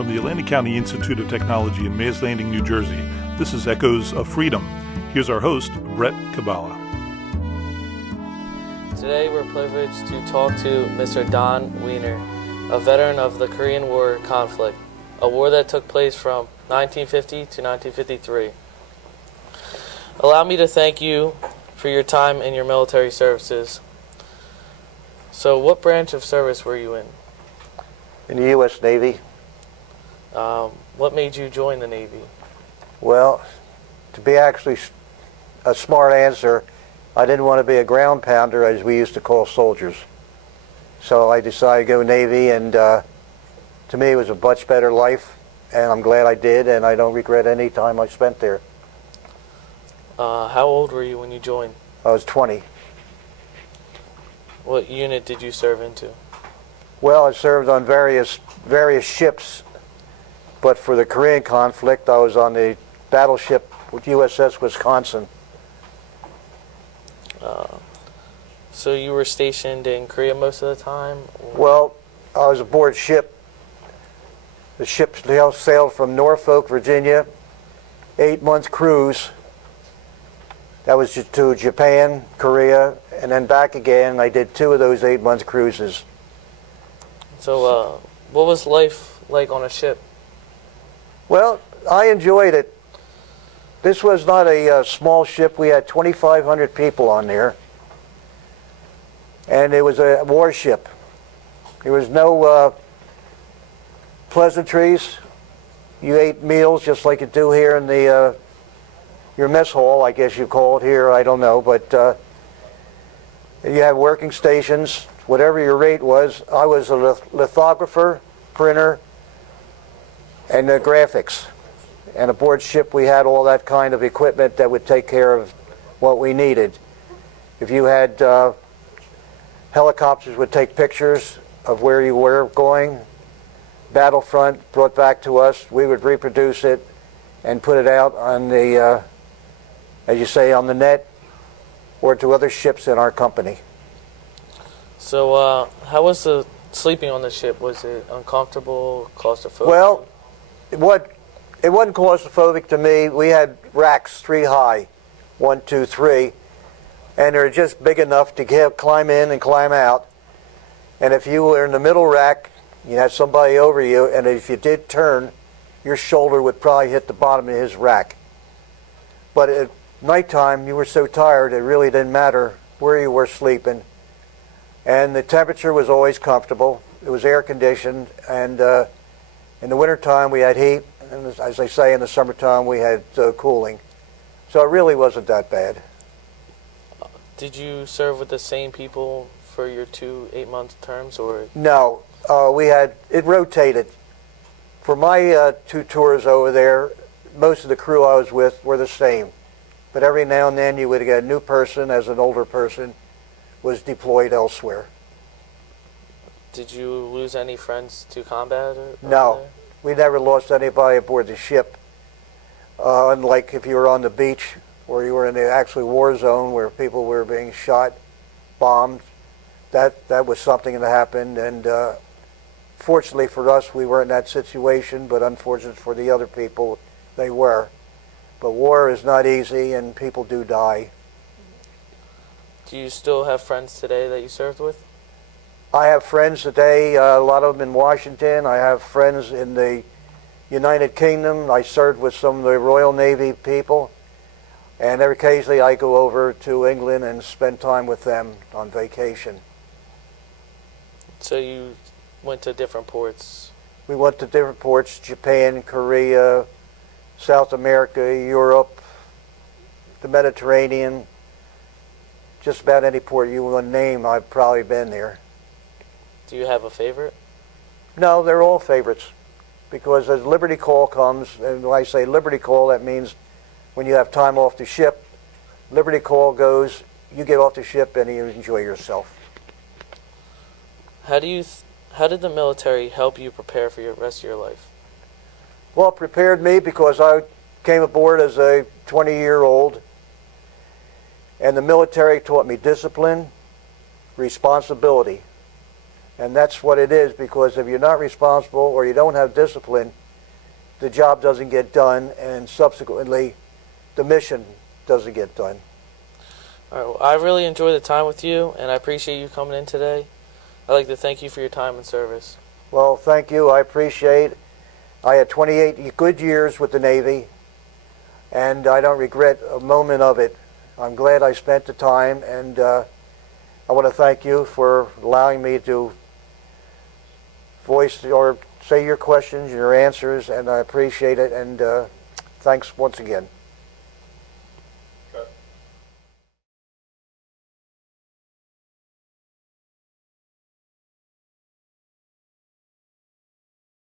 From the Atlantic County Institute of Technology in Mays Landing, New Jersey, this is Echoes of Freedom. Here's our host, Brett Kabbalah. Today we're privileged to talk to Mr. Don Wiener, a veteran of the Korean War conflict, a war that took place from 1950 to 1953. Allow me to thank you for your time in your military services. So what branch of service were you in? In the U.S. Navy. What made you join the Navy? Well, to be actually a smart answer, I didn't want to be a ground pounder, as we used to call soldiers. So I decided to go Navy, and to me it was a much better life, and I'm glad I did, and I don't regret any time I spent there. How old were you when you joined? I was 20. What unit did you serve into? Well, I served on various ships, but for the Korean conflict, I was on the battleship with USS Wisconsin. So you were stationed in Korea most of the time? Or? Well, I was aboard ship. The ship sailed from Norfolk, Virginia, 8-month cruise. That was to Japan, Korea, and then back again. I did 2 of those 8-month cruises. So what was life like on a ship? Well, I enjoyed it. This was not a small ship. We had 2,500 people on there. And it was a warship. There was no pleasantries. You ate meals just like you do here in the your mess hall, I guess you call it here. I don't know, but you had working stations. Whatever your rate was, I was a lithographer, printer, and the graphics. And aboard ship, we had all that kind of equipment that would take care of what we needed. If you had helicopters would take pictures of where you were going, battlefront brought back to us, we would reproduce it and put it out on the, as you say, on the net or to other ships in our company. So how was the sleeping on the ship? Was it uncomfortable, claustrophobic? Well, it wasn't claustrophobic to me. We had racks 3 high, 1, 2, 3, and they're just big enough to climb in and climb out. And if you were in the middle rack, you had somebody over you, and if you did turn, your shoulder would probably hit the bottom of his rack. But at nighttime, you were so tired, it really didn't matter where you were sleeping. And the temperature was always comfortable. It was air conditioned, and in the wintertime we had heat, and as I say, in the summertime we had cooling. So it really wasn't that bad. Did you serve with the same people for your 2 8-month terms, or? No, it rotated. For my 2 tours over there, most of the crew I was with were the same. But every now and then you would get a new person, as an older person was deployed elsewhere. Did you lose any friends to combat? No, we never lost anybody aboard the ship. Unlike if you were on the beach or you were in the actual war zone where people were being shot, bombed, that was something that happened. And fortunately for us, we weren't in that situation, but unfortunately for the other people, they were. But war is not easy, and people do die. Do you still have friends today that you served with? I have friends today, a lot of them in Washington. I have friends in the United Kingdom. I served with some of the Royal Navy people. And occasionally I go over to England and spend time with them on vacation. So you went to different ports? We went to different ports, Japan, Korea, South America, Europe, the Mediterranean. Just about any port you want to name, I've probably been there. Do you have a favorite? No, they're all favorites. Because as Liberty Call comes, and when I say Liberty Call, that means when you have time off the ship, Liberty Call goes, you get off the ship and you enjoy yourself. How did the military help you prepare for the rest of your life? Well, it prepared me because I came aboard as a 20-year-old, and the military taught me discipline, responsibility, And that's what it is, because if you're not responsible or you don't have discipline, the job doesn't get done, and subsequently the mission doesn't get done. All right, well, I really enjoyed the time with you, and I appreciate you coming in today. I'd like to thank you for your time and service. Well, thank you. I appreciate it. I had 28 good years with the Navy, and I don't regret a moment of it. I'm glad I spent the time, and I want to thank you for allowing me to voice or say your questions, your answers, and I appreciate it, and thanks once again.